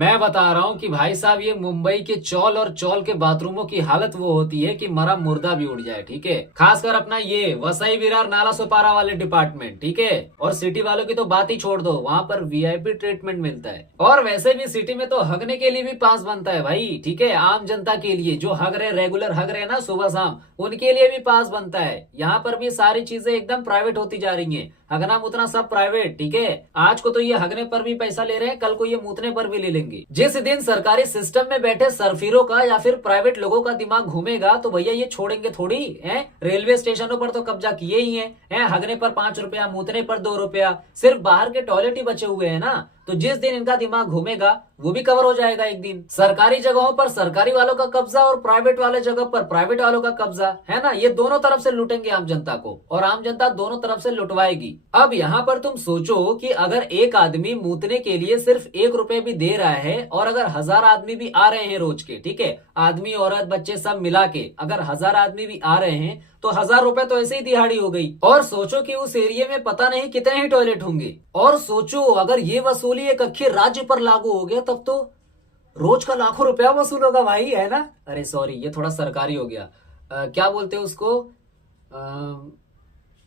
मैं बता रहा हूँ कि भाई साहब ये मुंबई के चौल और चौल के बाथरूमों की हालत वो होती है कि मरा मुर्दा भी उड़ जाए। ठीक है, खासकर अपना ये वसई विरार नाला सोपारा वाले डिपार्टमेंट। ठीक है, और सिटी वालों की तो बात ही छोड़ दो, वहाँ पर वीआईपी ट्रीटमेंट मिलता है। और वैसे भी सिटी में तो हगने के लिए भी पास बनता है भाई। ठीक है, आम जनता के लिए जो हग रहे, रेगुलर हग रहे ना सुबह शाम, उनके लिए भी पास बनता है। यहाँ पर भी सारी चीजें एकदम प्राइवेट होती जा रही है, हगना मुतना सब प्राइवेट। ठीक है, आज को तो ये हगने पर भी पैसा ले रहे हैं, कल को ये मूतने पर भी ले लेंगे। जिस दिन सरकारी सिस्टम में बैठे सरफिरों का या फिर प्राइवेट लोगों का दिमाग घूमेगा तो भैया ये छोड़ेंगे थोड़ी है। रेलवे स्टेशनों पर तो कब्जा किए ही है, हगने पर 5 रुपया, मूतने पर 2 रुपया, सिर्फ बाहर के टॉयलेट ही बचे हुए हैं ना। तो जिस दिन इनका दिमाग घूमेगा वो भी कवर हो जाएगा एक दिन। सरकारी जगहों पर सरकारी वालों का कब्जा और प्राइवेट वाले जगह पर प्राइवेट वालों का कब्जा है ना। ये दोनों तरफ से लूटेंगे आम जनता को, और आम जनता दोनों तरफ से लुटवाएगी। अब यहाँ पर तुम सोचो कि अगर एक आदमी मूतने के लिए सिर्फ 1 रुपए भी दे रहा है, और अगर 1000 आदमी भी आ रहे हैं रोज के, ठीक है, आदमी औरत बच्चे सब मिला के अगर 1000 आदमी भी आ रहे हैं तो 1000 रुपए तो ऐसे ही दिहाड़ी हो गई। और सोचो कि उस एरिया में पता नहीं कितने ही टॉयलेट होंगे। और सोचो अगर ये वसूली एक अखे राज्य पर लागू हो गया तब तो रोज का लाखों रुपया वसूल होगा भाई, है ना। अरे सॉरी, ये थोड़ा सरकारी हो गया। क्या बोलते हैं उसको,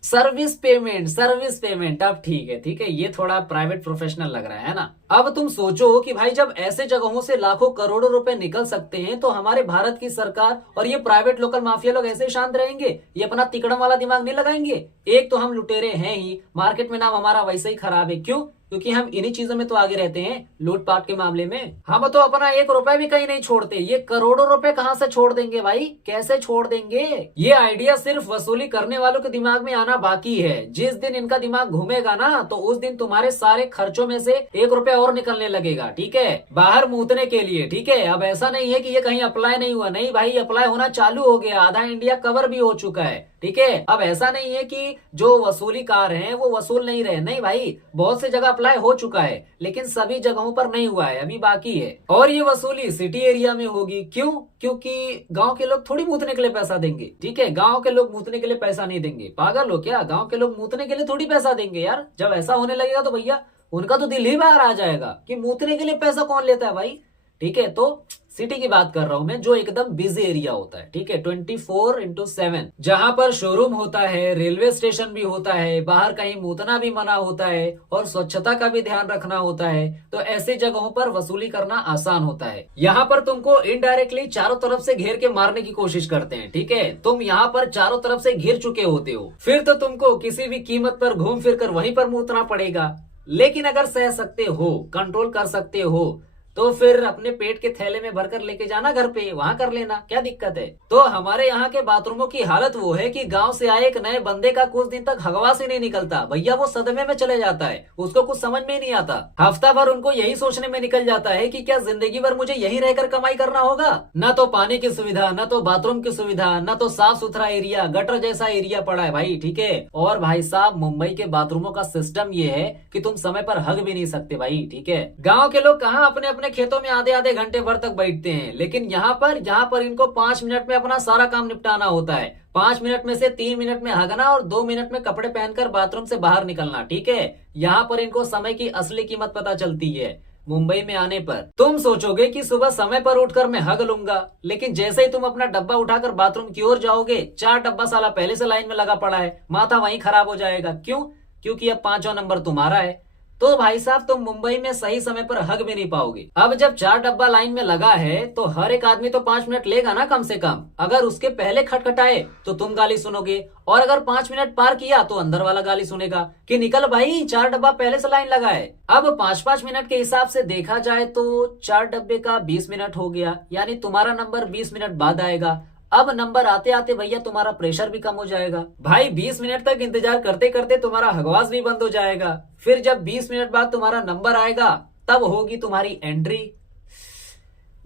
सर्विस पेमेंट, सर्विस पेमेंट। अब ठीक है, ठीक है, ये थोड़ा प्राइवेट प्रोफेशनल लग रहा है ना। अब तुम सोचो कि भाई जब ऐसे जगहों से लाखों करोड़ों रुपए निकल सकते हैं तो हमारे भारत की सरकार और ये प्राइवेट लोकल माफिया लोग ऐसे ही शांत रहेंगे? ये अपना तिकड़म वाला दिमाग नहीं लगाएंगे? एक तो हम लुटेरे हैं ही, मार्केट में नाम हमारा वैसे ही खराब है। क्यों? क्योंकि हम इन्हीं चीजों में तो आगे रहते हैं, लूटपाट के मामले में। हम तो अपना 1 रुपए भी कहीं नहीं छोड़ते, ये करोड़ों रुपए कहां से छोड़ देंगे भाई, कैसे छोड़ देंगे? ये आइडिया सिर्फ वसूली करने वालों के दिमाग में आना बाकी है। जिस दिन इनका दिमाग घूमेगा ना तो उस दिन तुम्हारे सारे खर्चों में से 1 रुपया और निकलने लगेगा। ठीक है, बाहर मूतने के लिए। ठीक है, अब ऐसा नहीं है कि ये कहीं अप्लाई नहीं हुआ, नहीं भाई, अप्लाई होना चालू हो गया, आधा इंडिया कवर भी हो चुका है। ठीक है, अब ऐसा नहीं है कि जो वसूलीकार हैं वो वसूल नहीं रहे, नहीं भाई, बहुत सी जगह अप्लाई हो चुका है, लेकिन सभी जगहों पर नहीं हुआ है, अभी बाकी है। और ये वसूली सिटी एरिया में होगी। क्यों? क्योंकि गांव के लोग थोड़ी मूतने के लिए पैसा देंगे। ठीक है, गांव के लोग मूतने के लिए पैसा नहीं देंगे, पागल हो क्या? गांव के लोग मूतने के लिए थोड़ी पैसा देंगे यार। जब ऐसा होने लगेगा तो भैया उनका तो दिल ही बाहर आ जाएगा कि मूतने के लिए पैसा कौन लेता है भाई। ठीक है, तो सिटी की बात कर रहा हूं मैं, जो एकदम बिजी एरिया होता है। ठीक है, 24/7, जहां पर शोरूम होता है, रेलवे स्टेशन भी होता है, बाहर कहीं मूतना भी मना होता है, और स्वच्छता का भी ध्यान रखना होता है। तो ऐसी जगहों पर वसूली करना आसान होता है। यहाँ पर तुमको इनडायरेक्टली चारों तरफ से घेर के मारने की कोशिश करते हैं। ठीक है, तुम यहाँ पर चारों तरफ से घिर चुके होते हो, फिर तो तुमको किसी भी कीमत पर घूम फिर कर वहीं पर मूतना पड़ेगा। लेकिन अगर सह सकते हो, कंट्रोल कर सकते हो, तो फिर अपने पेट के थैले में भरकर लेके जाना घर पे, वहां कर लेना, क्या दिक्कत है। तो हमारे यहाँ के बाथरूमों की हालत वो है कि गांव से आए एक नए बंदे का कुछ दिन तक हगवास ही नहीं निकलता भैया, वो सदमे में चले जाता है, उसको कुछ समझ में ही नहीं आता। हफ्ता भर उनको यही सोचने में निकल जाता है कि क्या जिंदगी भर मुझे यही रहकर कमाई करना होगा। न तो पानी की सुविधा, न तो बाथरूम की सुविधा, न तो साफ सुथरा एरिया, गटर जैसा एरिया पड़ा है भाई। ठीक है, और भाई साहब मुंबई के बाथरूमों का सिस्टम ये है कि तुम समय पर हग भी नहीं सकते भाई। ठीक है, गाँव के लोग कहाँ अपने अपने खेतों में आधे आधे घंटे भर तक बैठते हैं, लेकिन यहाँ पर इनको 5 मिनट में अपना सारा काम निपटाना होता है। 5 मिनट में से 3 मिनट में हगना और 2 मिनट में कपड़े पहनकर बाथरूम से बाहर निकलना। ठीक है, यहाँ पर इनको समय की असली कीमत पता चलती है। मुंबई में आने पर तुम सोचोगे कि सुबह समय पर उठकर मैं हग लूंगा, लेकिन जैसे ही तुम अपना डब्बा उठाकर बाथरूम की ओर जाओगे, 4 डब्बा साला पहले से लाइन में लगा पड़ा है, माथा वहीं खराब हो जाएगा। क्यों? क्योंकि अब 5वां नंबर तुम्हारा है। तो भाई साहब तुम मुंबई में सही समय पर हग भी नहीं पाओगे। अब जब 4 डब्बा लाइन में लगा है तो हर एक आदमी तो 5 मिनट लेगा ना कम से कम। अगर उसके पहले खटखटाए तो तुम गाली सुनोगे, और अगर 5 मिनट पार किया तो अंदर वाला गाली सुनेगा कि निकल भाई, 4 डब्बा पहले से लाइन लगा है। अब 5-5 मिनट के हिसाब से देखा जाए तो 4 डब्बे का 20 मिनट हो गया, यानी तुम्हारा नंबर 20 मिनट बाद आएगा। अब नंबर आते आते भैया तुम्हारा प्रेशर भी कम हो जाएगा भाई। 20 मिनट तक इंतजार करते करते तुम्हारा हगवास भी बंद हो जाएगा। फिर जब 20 मिनट बाद तुम्हारा नंबर आएगा तब होगी तुम्हारी एंट्री,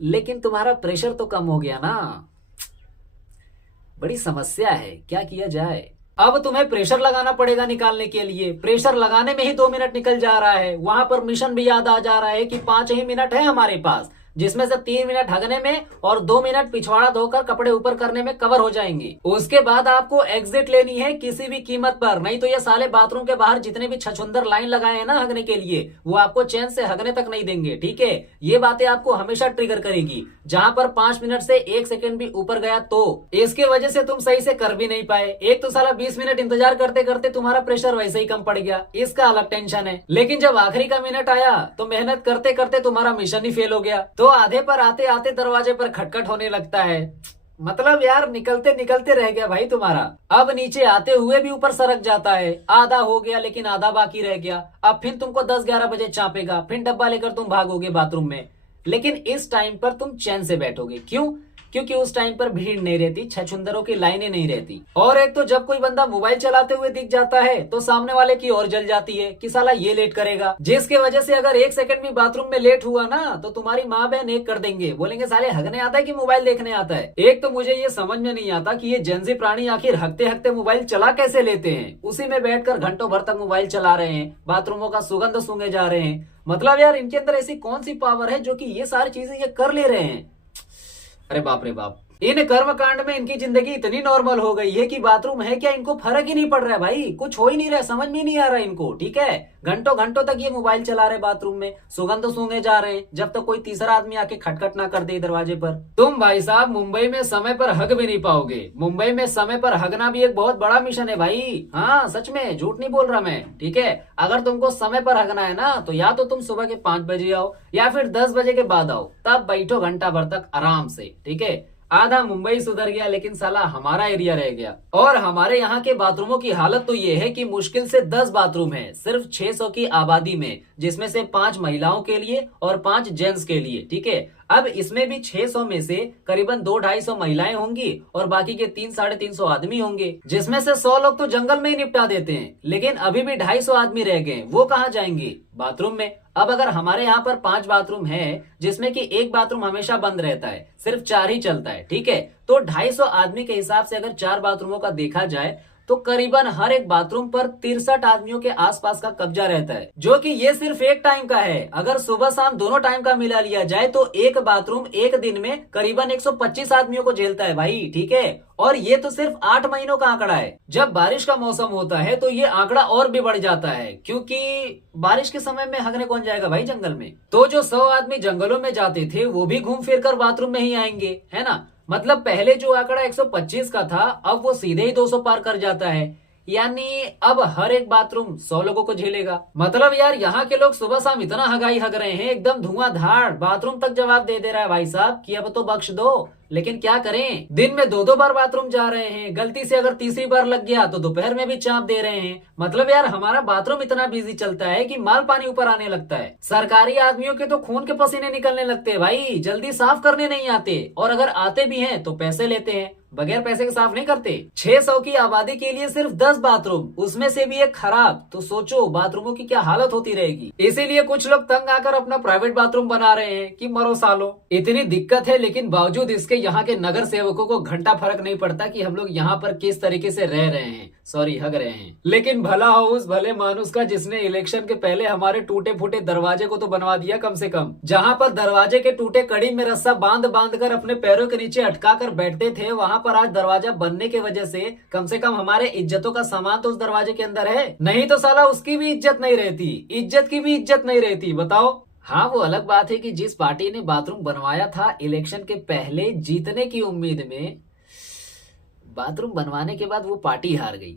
लेकिन तुम्हारा प्रेशर तो कम हो गया ना। बड़ी समस्या है, क्या किया जाए। अब तुम्हें प्रेशर लगाना पड़ेगा निकालने के लिए। प्रेशर लगाने में ही 2 मिनट निकल जा रहा है, वहां पर मिशन भी याद आ जा रहा है कि 5 ही मिनट है हमारे पास। जिसमें से 3 मिनट हगने में और 2 मिनट पिछवाड़ा धोकर कपड़े ऊपर करने में कवर हो जाएंगी। उसके बाद आपको एग्जिट लेनी है किसी भी कीमत पर, नहीं तो ये साले बाथरूम के बाहर जितने भी छछुंदर लाइन लगाए हैं ना हगने के लिए, वो आपको चैन से हगने तक नहीं देंगे। ठीक है, ये बातें आपको हमेशा ट्रिगर करेगी। जहां पर 5 मिनट से 1 सेकंड भी ऊपर गया तो इसके वजह से तुम सही से कर भी नहीं पाए। एक तो साला 20 मिनट इंतजार करते करते तुम्हारा प्रेशर वैसे ही कम पड़ गया, इसका अलग टेंशन है। लेकिन जब आखिरी का मिनट आया तो मेहनत करते करते तुम्हारा मिशन ही फेल हो गया, तो आधे पर आते आते दरवाजे पर खटखट होने लगता है। मतलब यार निकलते निकलते रह गया भाई तुम्हारा। अब नीचे आते हुए भी ऊपर सरक जाता है, आधा हो गया लेकिन आधा बाकी रह गया। अब फिर तुमको 10-11 बजे चापेगा, फिर डब्बा लेकर तुम भागोगे बाथरूम में। लेकिन इस टाइम पर तुम चैन से बैठोगे, क्यों? क्योंकि उस टाइम पर भीड़ नहीं रहती, छछुंदरों की लाइनें नहीं रहती। और एक तो जब कोई बंदा मोबाइल चलाते हुए दिख जाता है तो सामने वाले की और जल जाती है कि साला ये लेट करेगा, जिसके वजह से अगर 1 सेकंड भी बाथरूम में लेट हुआ ना तो तुम्हारी माँ बहन एक कर देंगे, बोलेंगे साले हगने आता है कि मोबाइल देखने आता है। एक तो मुझे ये समझ में नहीं आता कि ये जेंजी प्राणी आखिर हकते हकते मोबाइल चला कैसे लेते हैं। उसी में बैठकर घंटों भर तक मोबाइल चला रहे हैं, बाथरूमों का सुगंध सूंघे जा रहे हैं। मतलब यार इनके अंदर ऐसी कौन सी पावर है जो कि ये सारी चीजें ये कर ले रहे हैं। अरे बाप रे बाप, इन कर्म कांड में इनकी जिंदगी इतनी नॉर्मल हो गई है कि बाथरूम है क्या इनको फर्क ही नहीं पड़ रहा है भाई, कुछ हो ही नहीं रहा है, समझ में नहीं आ रहा है इनको। ठीक है, घंटों घंटों तक ये मोबाइल चला रहे बाथरूम में, सुगंध सूंघे जा रहे हैं, जब तक कोई तीसरा आदमी आके खटखट ना कर दे दरवाजे पर। तुम भाई साहब मुंबई में समय पर हग भी नहीं पाओगे। मुंबई में समय पर हगना भी एक बहुत बड़ा मिशन है भाई। हाँ सच में, झूठ नहीं बोल रहा मैं। ठीक है, अगर तुमको समय पर हगना है ना तो या तो तुम सुबह के 5 बजे आओ या फिर 10 बजे के बाद आओ, तब बैठो घंटा भर तक आराम से। ठीक है, आधा मुंबई सुधर गया लेकिन साला हमारा एरिया रह गया। और हमारे यहाँ के बाथरूमों की हालत तो ये है कि मुश्किल से 10 बाथरूम है सिर्फ 600 की आबादी में, जिसमें से 5 महिलाओं के लिए और 5 जेंट्स के लिए। ठीक है, अब इसमें भी 600 में से करीबन 200-250 महिलाएं होंगी और बाकी के 300-350 आदमी होंगे, जिसमें से 100 लोग तो जंगल में ही निपटा देते हैं। लेकिन अभी भी 250 आदमी रह गए, वो कहाँ जाएंगे? बाथरूम में। अब अगर हमारे यहाँ पर 5 बाथरूम है जिसमें कि एक बाथरूम हमेशा बंद रहता है, सिर्फ 4 ही चलता है। ठीक है, तो 250 आदमी के हिसाब से अगर 4 बाथरूमों का देखा जाए तो करीबन हर एक बाथरूम पर 63 आदमियों के आसपास का कब्जा रहता है, जो कि ये सिर्फ एक टाइम का है। अगर सुबह शाम दोनों टाइम का मिला लिया जाए तो एक बाथरूम एक दिन में करीबन 125 आदमियों को झेलता है भाई। ठीक है, और ये तो सिर्फ 8 महीनों का आंकड़ा है। जब बारिश का मौसम होता है तो ये आंकड़ा और भी बढ़ जाता है, क्योंकि बारिश के समय में हगने कौन जाएगा भाई जंगल में। तो जो 100 आदमी जंगलों में जाते थे वो भी घूम फिर कर बाथरूम में ही आएंगे, है ना। मतलब पहले जो आंकड़ा 125 का था अब वो सीधे ही 200 पार कर जाता है, यानी अब हर एक बाथरूम 100 लोगों को झेलेगा। मतलब यार यहाँ के लोग सुबह शाम इतना हगाई हग रहे हैं, एकदम धुआंधार, बाथरूम तक जवाब दे दे रहा है भाई साहब कि अब तो बख्श दो। लेकिन क्या करें, दिन में 2-2 बार बाथरूम जा रहे हैं, गलती से अगर तीसरी बार लग गया तो दोपहर में भी चाप दे रहे हैं। मतलब यार हमारा बाथरूम इतना बिजी चलता है कि माल पानी ऊपर आने लगता है। सरकारी आदमियों के तो खून के पसीने निकलने लगते हैं भाई, जल्दी साफ करने नहीं आते, और अगर आते भी हैं तो पैसे लेते हैं, बगैर पैसे के साफ नहीं करते। 600 की आबादी के लिए सिर्फ 10 बाथरूम, उसमें से भी एक खराब, तो सोचो बाथरूमों की क्या हालत होती रहेगी। इसीलिए कुछ लोग तंग आकर अपना प्राइवेट बाथरूम बना रहे हैं कि मरो सालो। इतनी दिक्कत है लेकिन बावजूद इसके यहाँ के नगर सेवकों को घंटा फर्क नहीं पड़ता कि हम लोग यहाँ पर किस तरीके से रह रहे हैं, सॉरी हग रहे हैं। लेकिन भला हो उस भले मानुस का जिसने इलेक्शन के पहले हमारे टूटे फूटे दरवाजे को तो बनवा दिया कम से कम। जहाँ पर दरवाजे के टूटे कड़ी में रस्सा बांध बांध कर अपने पैरों के नीचे अटका कर बैठते थे, वहाँ पर आज दरवाजा बनने की वजह से कम हमारे इज्जतों का सामान तो उस दरवाजे के अंदर है, नहीं तो साला उसकी भी इज्जत नहीं रहती, इज्जत की भी इज्जत नहीं रहती, बताओ। हाँ वो अलग बात है कि जिस पार्टी ने बाथरूम बनवाया था इलेक्शन के पहले जीतने की उम्मीद में, बाथरूम बनवाने के बाद वो पार्टी हार गई।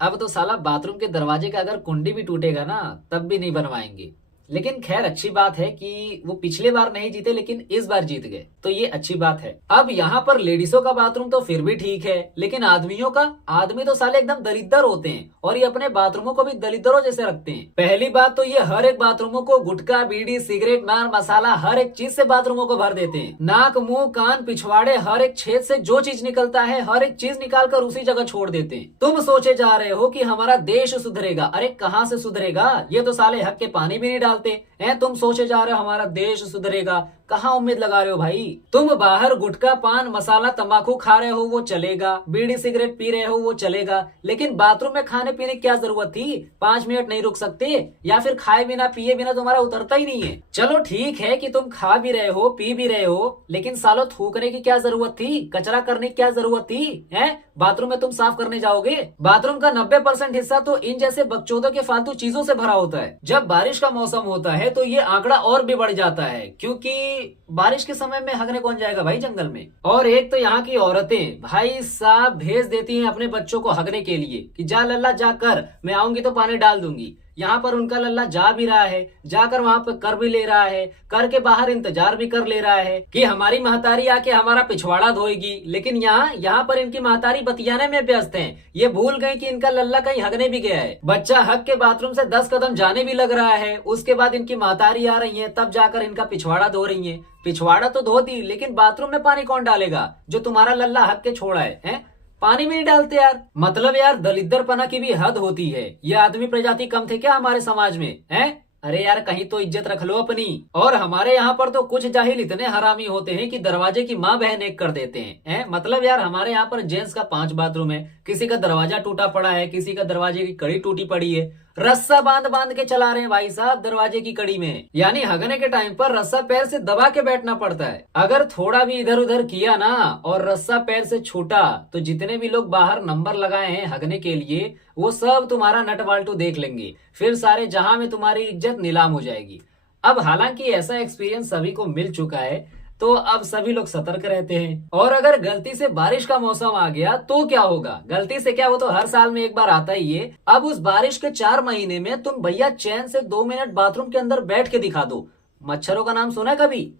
अब तो साला बाथरूम के दरवाजे का अगर कुंडी भी टूटेगा ना तब भी नहीं बनवाएंगे। लेकिन खैर अच्छी बात है कि वो पिछले बार नहीं जीते लेकिन इस बार जीत गए, तो ये अच्छी बात है। अब यहाँ पर लेडीजों का बाथरूम तो फिर भी ठीक है, लेकिन आदमियों का, आदमी तो साले एकदम दरिद्र होते हैं और ये अपने बाथरूमों को भी दरिद्रों जैसे रखते हैं। पहली बात तो ये हर एक बाथरूमों को गुटखा बीड़ी सिगरेट मार मसाला हर एक चीज से बाथरूमों को भर देते हैं। नाक मुंह कान पिछवाड़े हर एक छेद से जो चीज निकलता है हर एक चीज निकाल कर उसी जगह छोड़ देते हैं। तुम सोचे जा रहे हो कि हमारा देश सुधरेगा, अरे कहाँ से सुधरेगा, ये तो साले हक के पानी भी नहीं डालते हैं। तुम सोचे जा रहे हो हमारा देश सुधरेगा, कहाँ उम्मीद लगा रहे हो भाई? तुम बाहर गुटखा पान मसाला तंबाकू खा रहे हो वो चलेगा, बीड़ी सिगरेट पी रहे हो वो चलेगा, लेकिन बाथरूम में खाने पीने की क्या जरूरत थी? 5 मिनट नहीं रुक सकते? या फिर खाए बिना पिए बिना तुम्हारा उतरता ही नहीं है? चलो ठीक है कि तुम खा भी रहे हो पी भी रहे हो, लेकिन सालों थूकने की क्या जरूरत थी? कचरा करने की क्या जरूरत थी? है बाथरूम में तुम साफ करने जाओगे? बाथरूम का 90% हिस्सा तो इन जैसे बकचोदों के फालतू चीजों से भरा होता है। जब बारिश का मौसम होता है तो ये आंकड़ा और भी बढ़ जाता है, क्योंकि बारिश के समय में हगने कौन जाएगा भाई जंगल में? और एक तो यहाँ की औरतें भाई साहब भेज देती हैं अपने बच्चों को हगने के लिए कि जा लल्ला जा कर, मैं आऊंगी तो पानी डाल दूंगी। यहाँ पर उनका लल्ला जा भी रहा है, जाकर वहां पर कर भी ले रहा है, करके बाहर इंतजार भी कर ले रहा है कि हमारी महतारी आके हमारा पिछवाड़ा धोएगी, लेकिन यहाँ पर इनकी महतारी बतियाने में व्यस्त हैं। ये भूल गए कि इनका लल्ला कहीं हगने भी गया है। बच्चा हग के बाथरूम से 10 कदम जाने भी लग रहा है, उसके बाद इनकी महतारी आ रही है, तब जाकर इनका पिछवाड़ा धो रही है। पिछवाड़ा तो धो दी, लेकिन बाथरूम में पानी कौन डालेगा जो तुम्हारा लल्ला हग के छोड़ा है? पानी में नहीं डालते यार। मतलब यार दलिद्रपना की भी हद होती है। ये आदमी प्रजाति कम थे क्या हमारे समाज में? हैं? अरे यार कहीं तो इज्जत रख लो अपनी। और हमारे यहाँ पर तो कुछ जाहिल इतने हरामी होते हैं कि दरवाजे की माँ बहन एक कर देते हैं। मतलब यार हमारे यहाँ पर जेंट्स का 5 बाथरूम है, किसी का दरवाजा टूटा पड़ा है, किसी का दरवाजे की कड़ी टूटी पड़ी है, रस्सा बांध बांध के चला रहे हैं भाई साहब दरवाजे की कड़ी में। यानी हगने के टाइम पर रस्सा पैर से दबा के बैठना पड़ता है। अगर थोड़ा भी इधर उधर किया ना और रस्सा पैर से छूटा तो जितने भी लोग बाहर नंबर लगाए हैं हगने के लिए वो सब तुम्हारा नट वाल्टू देख लेंगे, फिर सारे जहां में तुम्हारी इज्जत नीलाम हो जाएगी। अब हालांकि ऐसा एक्सपीरियंस सभी को मिल चुका है, तो अब सभी लोग सतर्क रहते हैं। और अगर गलती से बारिश का मौसम आ गया तो क्या होगा? गलती से क्या, वो तो हर साल में एक बार आता ही है। अब उस बारिश के 4 महीने में तुम भैया चैन से 2 मिनट बाथरूम के अंदर बैठ के दिखा दो। मच्छरों का नाम सुना है कभी?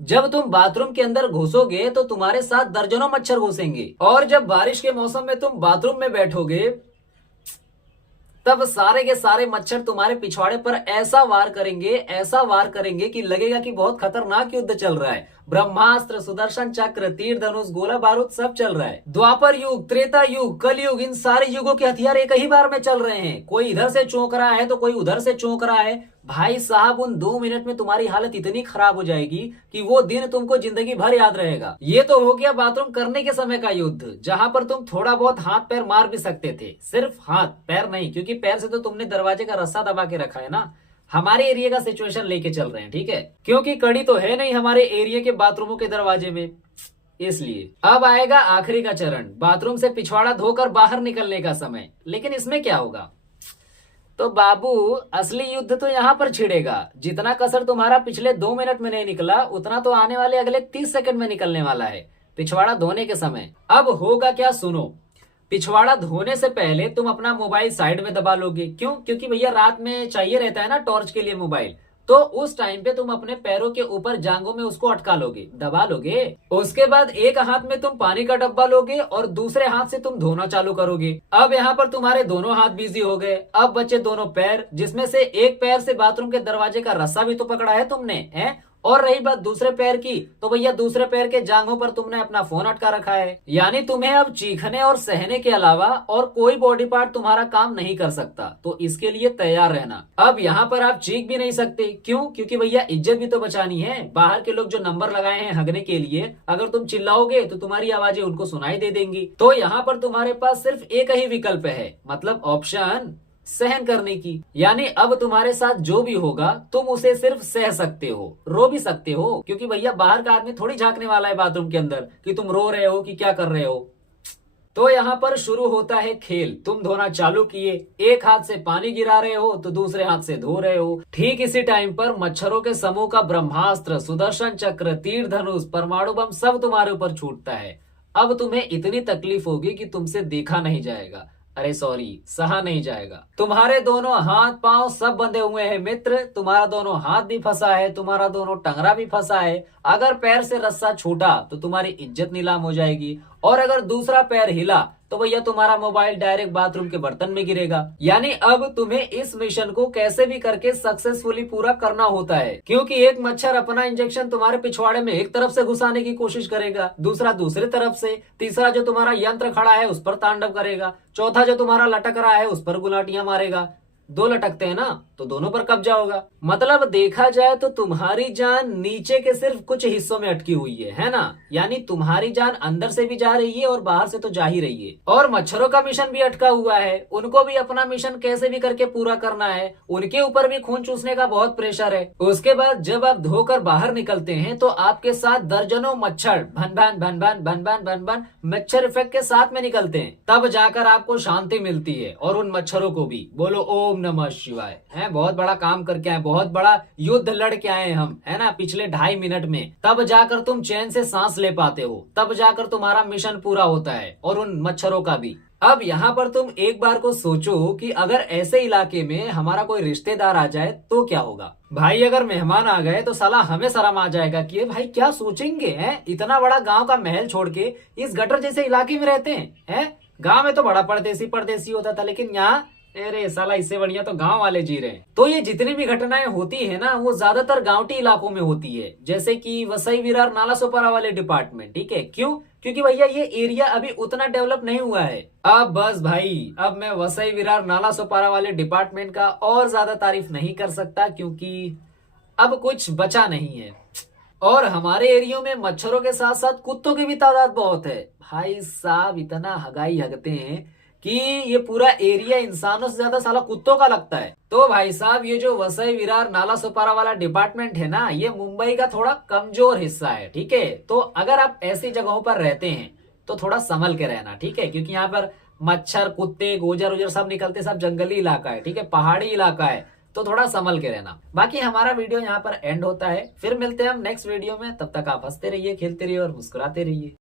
जब तुम बाथरूम के अंदर घुसोगे तो तुम्हारे साथ दर्जनों मच्छर घुसेंगे, और जब बारिश के मौसम में तुम बाथरूम में बैठोगे तब सारे के सारे मच्छर तुम्हारे पिछवाड़े पर ऐसा वार करेंगे कि लगेगा कि बहुत खतरनाक युद्ध चल रहा है। ब्रह्मास्त्र, सुदर्शन चक्र, तीर धनुष, गोला बारूद सब चल रहा है। द्वापर युग, त्रेता युग, कल युग, इन सारे युगों के हथियार एक ही बार में चल रहे हैं। कोई इधर से चौंक रहा है तो कोई उधर से चौंक रहा है। भाई साहब उन 2 मिनट में तुम्हारी हालत इतनी खराब हो जाएगी कि वो दिन तुमको जिंदगी भर याद रहेगा। ये तो हो गया बाथरूम करने के समय का युद्ध, जहां पर तुम थोड़ा बहुत हाथ पैर मार भी सकते थे। सिर्फ हाथ पैर नहीं, क्योंकि पैर से तो तुमने दरवाजे का रस्सा दबा के रखा है ना। हमारे एरिया का सिचुएशन लेके चल रहे हैं, ठीक है? क्योंकि कड़ी तो है नहीं हमारे एरिया के बाथरूमों के दरवाजे में, इसलिए। अब आएगा आखिरी का चरण, बाथरूम से पिछवाड़ा धोकर बाहर निकलने का समय। लेकिन इसमें क्या होगा? तो बाबू असली युद्ध तो यहाँ पर छिड़ेगा। जितना कसर तुम्हारा पिछले 2 मिनट में नहीं निकला, उतना तो आने वाले अगले 30 सेकंड में निकलने वाला है पिछवाड़ा धोने के समय। अब होगा क्या सुनो। पिछवाड़ा धोने से पहले तुम अपना मोबाइल साइड में दबा लोगे। क्यों? क्योंकि भैया रात में चाहिए रहता है ना टॉर्च के लिए मोबाइल। तो उस टाइम पे तुम अपने पैरों के ऊपर जांघों में उसको अटका लोगे, दबा लोगे। उसके बाद एक हाथ में तुम पानी का डब्बा लोगे और दूसरे हाथ से तुम धोना चालू करोगे। अब यहाँ पर तुम्हारे दोनों हाथ बिजी हो गए। अब बचे दोनों पैर, जिसमें से एक पैर से बाथरूम के दरवाजे का रस्सा भी तो पकड़ा है तुमने, है? और रही बात दूसरे पैर की, तो भैया दूसरे पैर के जांघों पर तुमने अपना फोन अटका रखा है। यानी तुम्हें अब चीखने और सहने के अलावा और कोई बॉडी पार्ट तुम्हारा काम नहीं कर सकता। तो इसके लिए तैयार रहना। अब यहाँ पर आप चीख भी नहीं सकते। क्यों? क्योंकि भैया इज्जत भी तो बचानी है। बाहर के लोग जो नंबर लगाए हैं हगने के लिए, अगर तुम चिल्लाओगे तो तुम्हारी आवाजें उनको सुनाई दे देंगी। तो यहाँ पर तुम्हारे पास सिर्फ एक ही विकल्प है, मतलब ऑप्शन, सहन करने की। यानी अब तुम्हारे साथ जो भी होगा तुम उसे सिर्फ सह सकते हो, रो भी सकते हो, क्योंकि भैया बाहर का आदमी थोड़ी झांकने वाला है बाथरूम के अंदर कि तुम रो रहे हो कि क्या कर रहे हो। तो यहाँ पर शुरू होता है खेल। तुम धोना चालू किए, एक हाथ से पानी गिरा रहे हो तो दूसरे हाथ से धो रहे हो। ठीक इसी टाइम पर मच्छरों के समूह का ब्रह्मास्त्र, सुदर्शन चक्र, तीर धनुष, परमाणु बम सब तुम्हारे ऊपर छूटता है। अब तुम्हें इतनी तकलीफ होगी कि तुमसे देखा नहीं जाएगा, अरे सॉरी, सहा नहीं जाएगा। तुम्हारे दोनों हाथ पांव सब बंधे हुए हैं मित्र। तुम्हारा दोनों हाथ भी फंसा है, तुम्हारा दोनों टंगरा भी फंसा है। अगर पैर से रस्सा छूटा तो तुम्हारी इज्जत नीलाम हो जाएगी, और अगर दूसरा पैर हिला तो भैया तुम्हारा मोबाइल डायरेक्ट बाथरूम के बर्तन में गिरेगा। यानी अब तुम्हें इस मिशन को कैसे भी करके सक्सेसफुली पूरा करना होता है, क्योंकि एक मच्छर अपना इंजेक्शन तुम्हारे पिछवाड़े में एक तरफ से घुसाने की कोशिश करेगा, दूसरा दूसरे तरफ से, तीसरा जो तुम्हारा यंत्र खड़ा है उस पर तांडव करेगा, चौथा जो तुम्हारा लटक रहा है उस पर गुलाटियां मारेगा। 2 लटकते हैं ना, तो दोनों पर कब्जा होगा। मतलब देखा जाए तो तुम्हारी जान नीचे के सिर्फ कुछ हिस्सों में अटकी हुई है ना? यानी तुम्हारी जान अंदर से भी जा रही है और बाहर से तो जा ही रही है। और मच्छरों का मिशन भी अटका हुआ है, उनको भी अपना मिशन कैसे भी करके पूरा करना है, उनके ऊपर भी खून चूसने का बहुत प्रेशर है। उसके बाद जब आप धोकर बाहर निकलते हैं तो आपके साथ दर्जनों मच्छर भन भन भन भन भन भन भन भन मच्छर इफेक्ट के साथ में निकलते हैं, तब जाकर आपको शांति मिलती है। और उन मच्छरों को भी बोलो ओम नमः शिवाय। है बहुत बड़ा काम करके आए, बहुत बड़ा युद्ध लड़ के आए हम, है ना, पिछले 2.5 मिनट में। तब जाकर तुम चैन से सांस ले पाते हो, तब जाकर तुम्हारा मिशन पूरा होता है, और उन मच्छरों का भी। अब यहाँ पर तुम एक बार को सोचो कि अगर ऐसे इलाके में हमारा कोई रिश्तेदार आ जाए तो क्या होगा भाई? अगर मेहमान आ गए तो साला हमें शर्म आ जाएगा कि भाई क्या सोचेंगे, हैं इतना बड़ा गांव का महल छोड़ के इस गटर जैसे इलाके में रहते हैं। गांव में तो बड़ा परदेसी परदेसी होता था, लेकिन यहाँ अरे साला इससे बढ़िया तो गांव वाले जी रहे हैं। तो ये जितनी भी घटनाएं होती है ना, वो ज्यादातर गांवटी इलाकों में होती है, जैसे कि वसई विरार नालासोपारा वाले डिपार्टमेंट। ठीक है, क्यों? क्योंकि भैया ये एरिया अभी उतना डेवलप नहीं हुआ है। अब बस भाई, अब मैं वसई विरार नालासोपारा वाले डिपार्टमेंट का और ज्यादा तारीफ नहीं कर सकता, क्योंकि अब कुछ बचा नहीं है। और हमारे एरियो में मच्छरों के साथ साथ कुत्तों की भी तादाद बहुत है भाई साहब। इतना हगाई हगते हैं कि ये पूरा एरिया इंसानों से ज्यादा साला कुत्तों का लगता है। तो भाई साहब, ये जो वसई विरार नालासोपारा वाला डिपार्टमेंट है ना, ये मुंबई का थोड़ा कमजोर हिस्सा है। ठीक है, तो अगर आप ऐसी जगहों पर रहते हैं तो थोड़ा संभल के रहना। ठीक है, क्योंकि यहाँ पर मच्छर कुत्ते गोजर उजर सब निकलते, सब जंगली इलाका है। ठीक है, पहाड़ी इलाका है, तो थोड़ा संभल के रहना। बाकी हमारा वीडियो यहाँ पर एंड होता है, फिर मिलते हैं हम नेक्स्ट वीडियो में। तब तक आप हंसते रहिए, खेलते रहिए और मुस्कुराते रहिए।